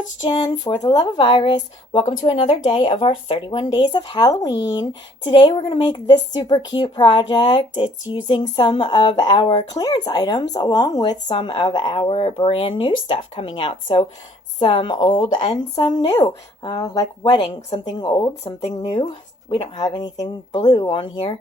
it's Jen for the Love of Iris. Welcome to another day of our 31 days of Halloween. Today we're going to make this super cute project. It's using some of our clearance items along with some of our brand new stuff coming out. So some old and some new, like wedding, something old, something new. We don't have anything blue on here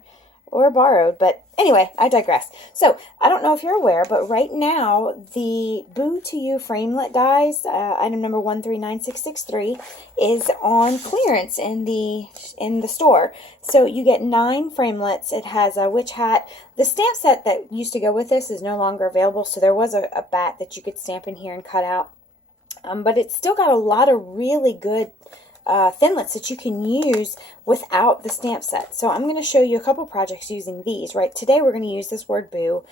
or borrowed, but anyway, I digress. So I don't know if you're aware, but right now the Boo to You framelit dies, item number 139663, is on clearance in the store. So you get 9 framelits. It has a witch hat. The stamp set that used to go with this is no longer available, so there was a bat that you could stamp in here and cut out, but it's still got a lot of really good thinlits that you can use without the stamp set. So I'm going to show you a couple projects using these. Right, today we're going to use this word Boo.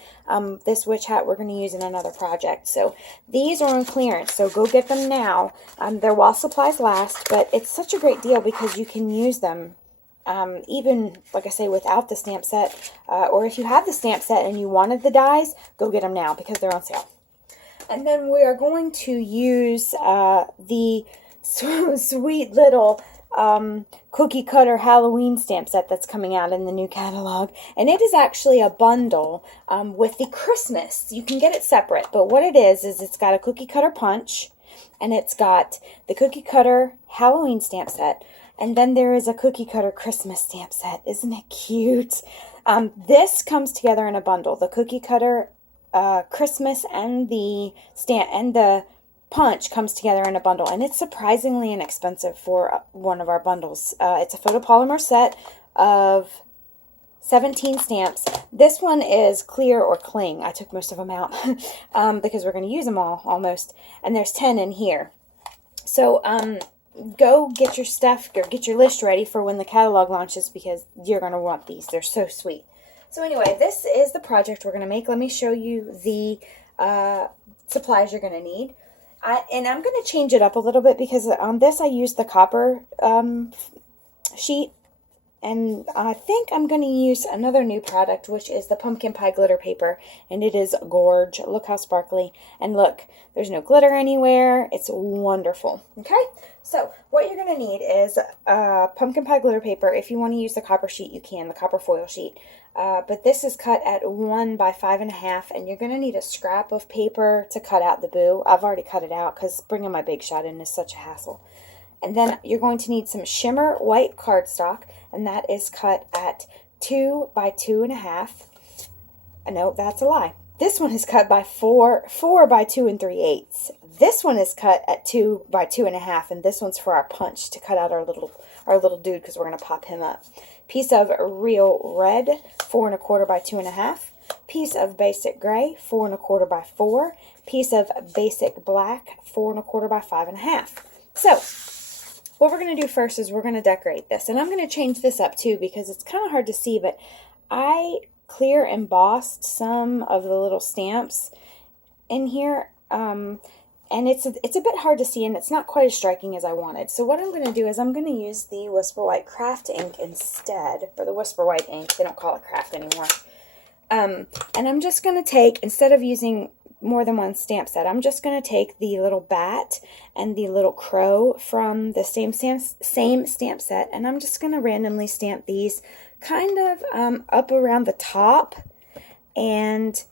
This witch hat we're going to use in another project. So these are on clearance, so go get them now. They're while supplies last, but it's such a great deal because you can use them even, like I say, without the stamp set, or if you have the stamp set and you wanted the dies, go get them now because they're on sale. And then we are going to use the sweet little cookie cutter Halloween stamp set that's coming out in the new catalog, and it is actually a bundle with the Christmas. You can get it separate, but what it is it's got a cookie cutter punch, and it's got the cookie cutter Halloween stamp set, and then there is a cookie cutter Christmas stamp set. Isn't it cute? This comes together in a bundle, the cookie cutter Christmas and the stamp and the punch comes together in a bundle, and it's surprisingly inexpensive for one of our bundles. It's a photopolymer set of 17 stamps. This one is clear or cling. I took most of them out because we're going to use them all almost, and there's 10 in here. So go get your stuff, or get your list ready for when the catalog launches because you're going to want these. They're so sweet. So anyway, this is the project we're going to make. Let me show you the supplies you're going to need. And I'm going to change it up a little bit because on this I used the copper sheet, and I think I'm going to use another new product, which is the pumpkin pie glitter paper, and it is gorge. Look how sparkly, and look, there's no glitter anywhere. It's wonderful. Okay, so what you're going to need is pumpkin pie glitter paper. If you want to use the copper sheet, you can, the copper foil sheet. But this is cut at 1 by 5.5, and you're going to need a scrap of paper to cut out the Boo. I've already cut it out because bringing my big shot in is such a hassle. And then you're going to need some shimmer white cardstock, and that is cut at 2 by 2.5. No, that's a lie. This one is cut by 4 by 2 3/8. This one is cut at 2 by 2.5, and this one's for our punch to cut out our little dude because we're going to pop him up. Piece of real red, 4 1/4 by 2.5. Piece of basic gray, 4 1/4 by 4. Piece of basic black, 4 1/4 by 5.5. So what we're going to do first is we're going to decorate this, and I'm going to change this up too because it's kind of hard to see, but I clear embossed some of the little stamps in here, and it's a bit hard to see, and it's not quite as striking as I wanted. So what I'm going to do is I'm going to use the Whisper White craft ink instead, or the Whisper White ink. They don't call it craft anymore. And I'm just going to take, instead of using more than one stamp set, I'm just going to take the little bat and the little crow from the same stamp set, and I'm just going to randomly stamp these kind of up around the top and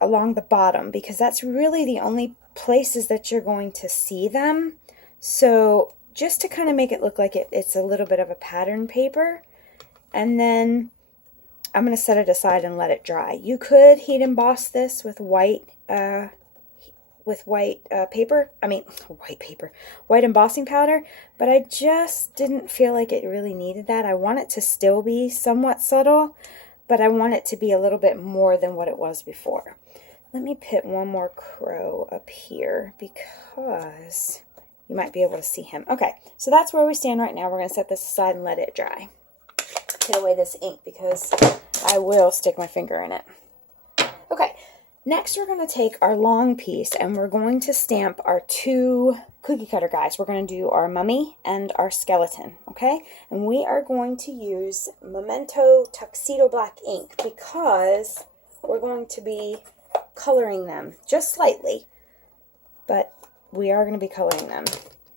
along the bottom, because that's really the only places that you're going to see them. So just to kind of make it look like it's a little bit of a pattern paper, and then I'm going to set it aside and let it dry. You could heat emboss this with white white embossing powder, but I just didn't feel like it really needed that. I want it to still be somewhat subtle, but I want it to be a little bit more than what it was before. Let me put one more crow up here because you might be able to see him. Okay, so that's where we stand right now. We're going to set this aside and let it dry. Put away this ink because I will stick my finger in it. Okay, next we're going to take our long piece and we're going to stamp our 2 cookie cutter guys. We're going to do our mummy and our skeleton, okay? And we are going to use Memento Tuxedo Black ink because we're going to be coloring them just slightly, but we are going to be coloring them.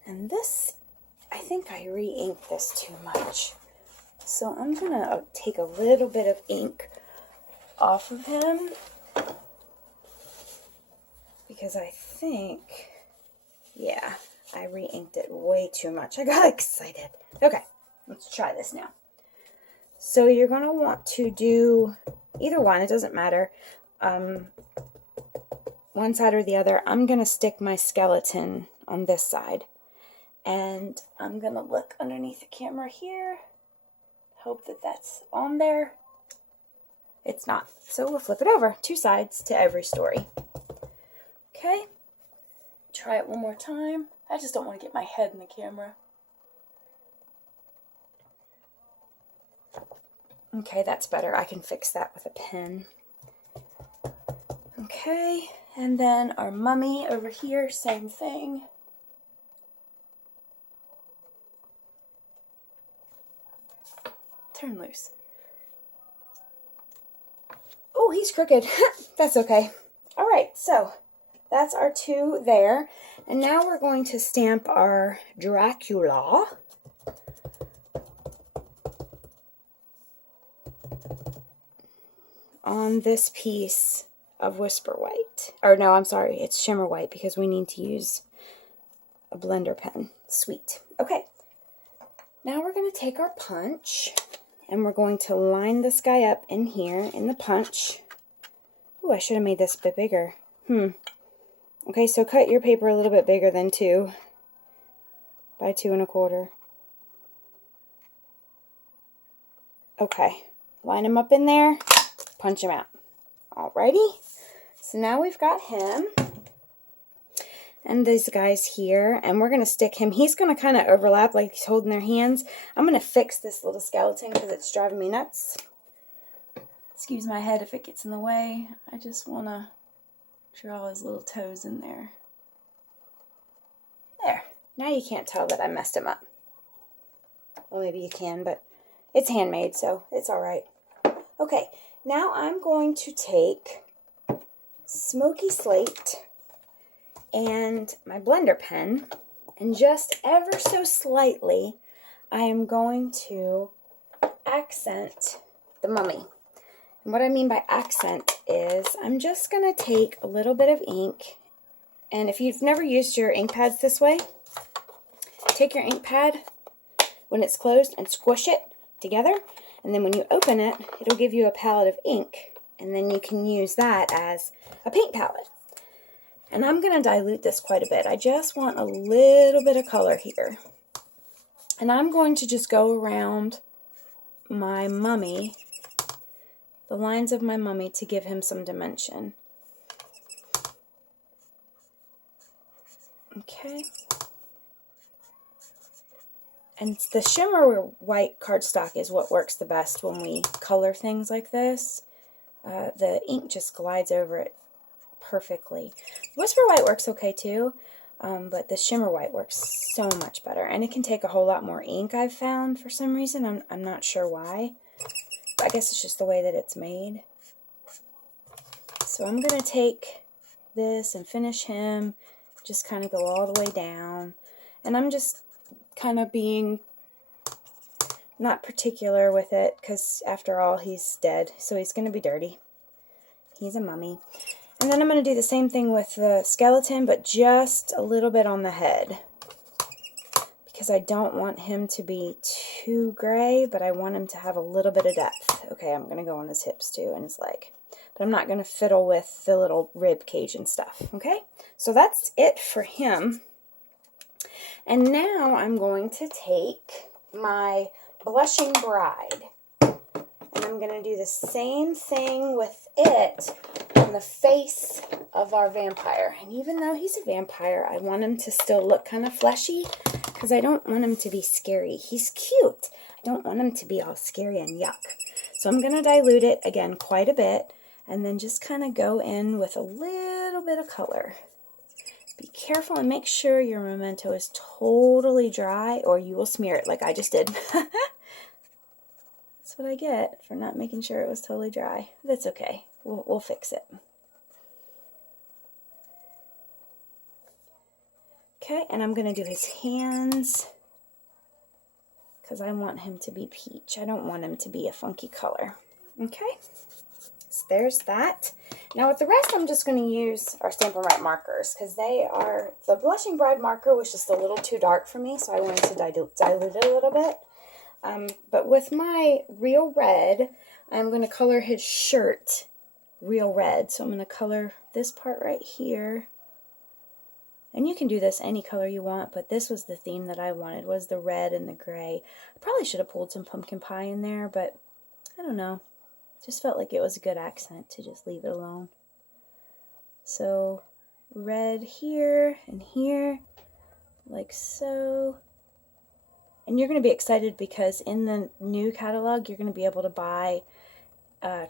And this, I think I re-inked this too much. So I'm going to take a little bit of ink off of him, because I think, yeah, I re-inked it way too much. I got excited. Okay, let's try this now. So you're going to want to do either one. It doesn't matter. One side or the other. I'm going to stick my skeleton on this side. And I'm going to look underneath the camera here. Hope that that's on there. It's not. So we'll flip it over. 2 sides to every story. Okay. Try it one more time. I just don't want to get my head in the camera. Okay, that's better. I can fix that with a pen. Okay, and then our mummy over here, same thing. Turn loose. Oh, he's crooked. That's okay. All right, so that's our 2 there. And now we're going to stamp our Dracula. On this piece of Whisper White. Or no, I'm sorry, it's Shimmer White, because we need to use a blender pen. Sweet. Okay. Now we're going to take our punch, and we're going to line this guy up in here in the punch. Ooh, I should have made this a bit bigger. Okay, so cut your paper a little bit bigger than 2 by 2 1/4. Okay, line him up in there, punch him out. Alrighty, so now we've got him and these guys here, and we're going to stick him. He's going to kind of overlap like he's holding their hands. I'm going to fix this little skeleton because it's driving me nuts. Excuse my head if it gets in the way. I just want to draw his little toes in there. There. Now you can't tell that I messed him up. Well, maybe you can, but it's handmade, so it's alright. Okay, now I'm going to take Smoky Slate and my blender pen, and just ever so slightly, I am going to accent the mummy. And what I mean by accent is I'm just going to take a little bit of ink, and if you've never used your ink pads this way, take your ink pad when it's closed and squish it together, and then when you open it, it'll give you a palette of ink, and then you can use that as a paint palette. And I'm going to dilute this quite a bit. I just want a little bit of color here. And I'm going to just go around my mummy, the lines of my mummy, to give him some dimension. Okay. And the shimmer white cardstock is what works the best when we color things like this. The ink just glides over it perfectly. Whisper White works okay too, but the shimmer white works so much better, and it can take a whole lot more ink, I've found, for some reason. I'm not sure why. I guess it's just the way that it's made. So I'm going to take this and finish him, just kind of go all the way down, and I'm just kind of being not particular with it, because after all, he's dead, so he's going to be dirty. He's a mummy. And then I'm going to do the same thing with the skeleton, but just a little bit on the head, because I don't want him to be too gray, but I want him to have a little bit of depth. Okay, I'm going to go on his hips too and his leg, but I'm not going to fiddle with the little rib cage and stuff. Okay, so that's it for him. And now I'm going to take my Blushing Bride, and I'm going to do the same thing with it on the face of our vampire. And even though he's a vampire, I want him to still look kind of fleshy, because I don't want him to be scary. He's cute. I don't want him to be all scary and yuck. So I'm going to dilute it again quite a bit, and then just kind of go in with a little bit of color. Be careful and make sure your memento is totally dry, or you will smear it like I just did. That's what I get for not making sure it was totally dry. That's okay. We'll fix it. Okay, and I'm going to do his hands because I want him to be peach. I don't want him to be a funky color. Okay, so there's that. Now with the rest, I'm just going to use our Stampin' Up markers because they are, the Blushing Bride marker was just a little too dark for me, so I wanted to dilute it a little bit. But with my Real Red, I'm going to color his shirt real red. So I'm going to color this part right here. And you can do this any color you want, but this was the theme that I wanted, was the red and the gray. I probably should have pulled some pumpkin pie in there, but I don't know. Just felt like it was a good accent to just leave it alone. So red here and here, like so. And you're going to be excited because in the new catalog, you're going to be able to buy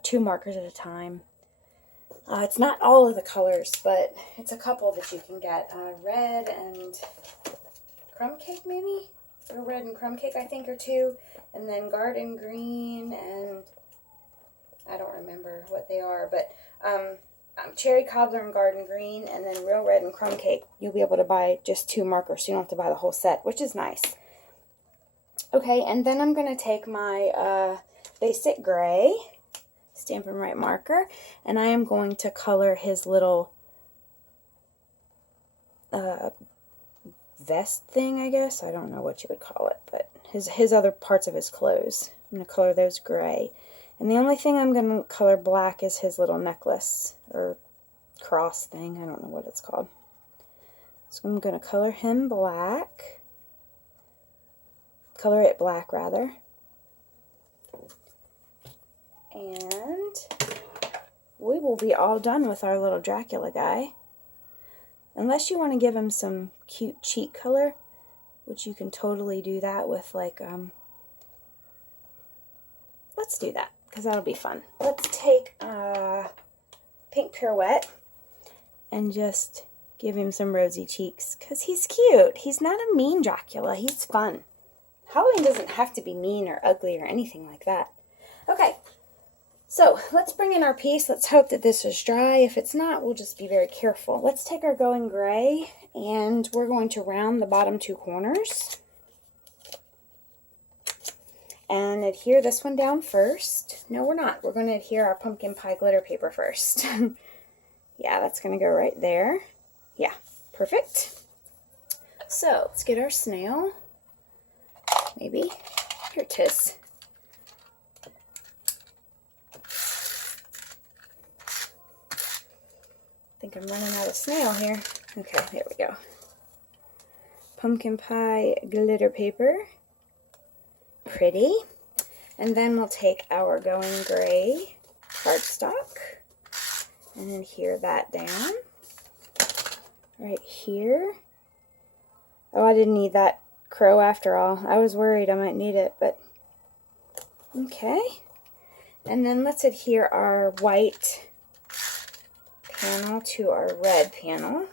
2 markers at a time. It's not all of the colors, but it's a couple that you can get. Red and crumb cake, maybe? Or red and crumb cake, I think, are 2. And then garden green and I don't remember what they are, but cherry cobbler and garden green, and then real red and crumb cake. You'll be able to buy just 2 markers, so you don't have to buy the whole set, which is nice. Okay, and then I'm going to take my basic gray Stampin' Up marker, and I am going to color his little vest thing, I guess. I don't know what you would call it, but his other parts of his clothes. I'm going to color those gray. And the only thing I'm going to color black is his little necklace or cross thing. I don't know what it's called. So I'm going to color him black. Color it black, rather. And we will be all done with our little Dracula guy. Unless you want to give him some cute cheek color, which you can totally do that with, like, let's do that, because that'll be fun. Let's take Pink Pirouette and just give him some rosy cheeks, because he's cute. He's not a mean Dracula. He's fun. Halloween doesn't have to be mean or ugly or anything like that. Okay, so let's bring in our piece. Let's hope that this is dry. If it's not, we'll just be very careful. Let's take our Going Gray, and we're going to round the bottom 2 corners. And adhere this one down first. No, we're not. We're going to adhere our pumpkin pie glitter paper first. Yeah, that's going to go right there. Yeah, perfect. So let's get our snail. Maybe. Here it is. I think I'm running out of snail here. Okay, there we go. Pumpkin pie glitter paper. Pretty. And then we'll take our Going Gray cardstock and adhere that down right here. Oh, I didn't need that crow after all. I was worried I might need it, but okay. And then let's adhere our white panel to our red panel.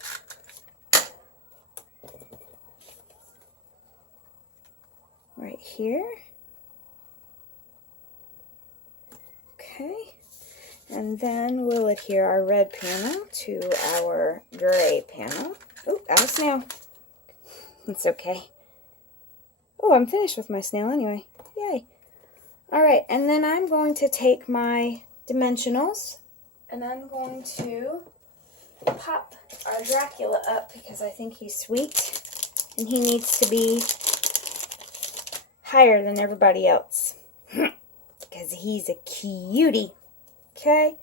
Right here. Okay. And then we'll adhere our red panel to our gray panel. Oh, out of snail. It's okay. Oh, I'm finished with my snail anyway. Yay. Alright, and then I'm going to take my dimensionals and I'm going to pop our Dracula up because I think he's sweet and he needs to be higher than everybody else because he's a cutie. Okay?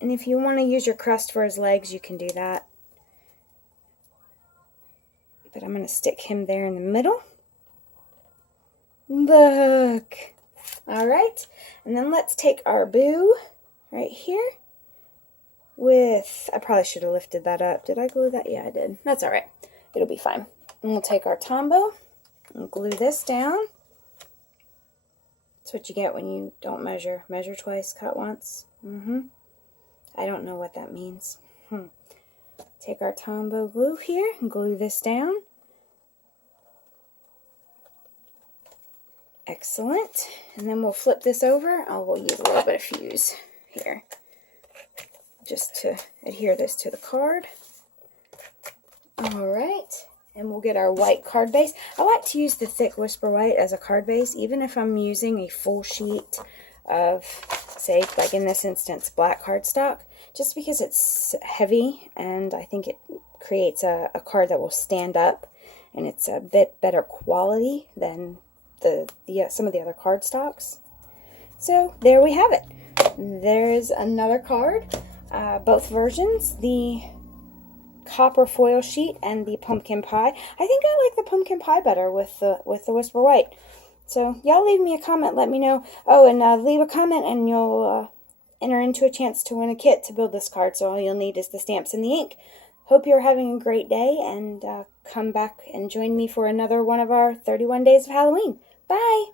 And if you want to use your crust for his legs, you can do that. But I'm going to stick him there in the middle. Look. Alright. And then let's take our boo right here with, I probably should have lifted that up. Did I glue that? Yeah, I did. That's alright. It'll be fine. And we'll take our Tombow and glue this down. That's what you get when you don't measure. Measure twice, cut once. I don't know what that means. Take our Tombow glue here and glue this down. Excellent. And then we'll flip this over. We'll use a little bit of fuse here just to adhere this to the card. Alright, and we'll get our white card base. I like to use the thick Whisper White as a card base, even if I'm using a full sheet of, say, like in this instance, black cardstock, just because it's heavy and I think it creates a card that will stand up, and it's a bit better quality than some of the other cardstocks. So there we have it. There's another card, both versions, the copper foil sheet and the pumpkin pie. I think I like the pumpkin pie better with the Whisper White. So y'all leave me a comment, let me know. Oh, and leave a comment and you'll enter into a chance to win a kit to build this card. So all you'll need is the stamps and the ink. Hope you're having a great day, and come back and join me for another one of our 31 days of Halloween. Bye!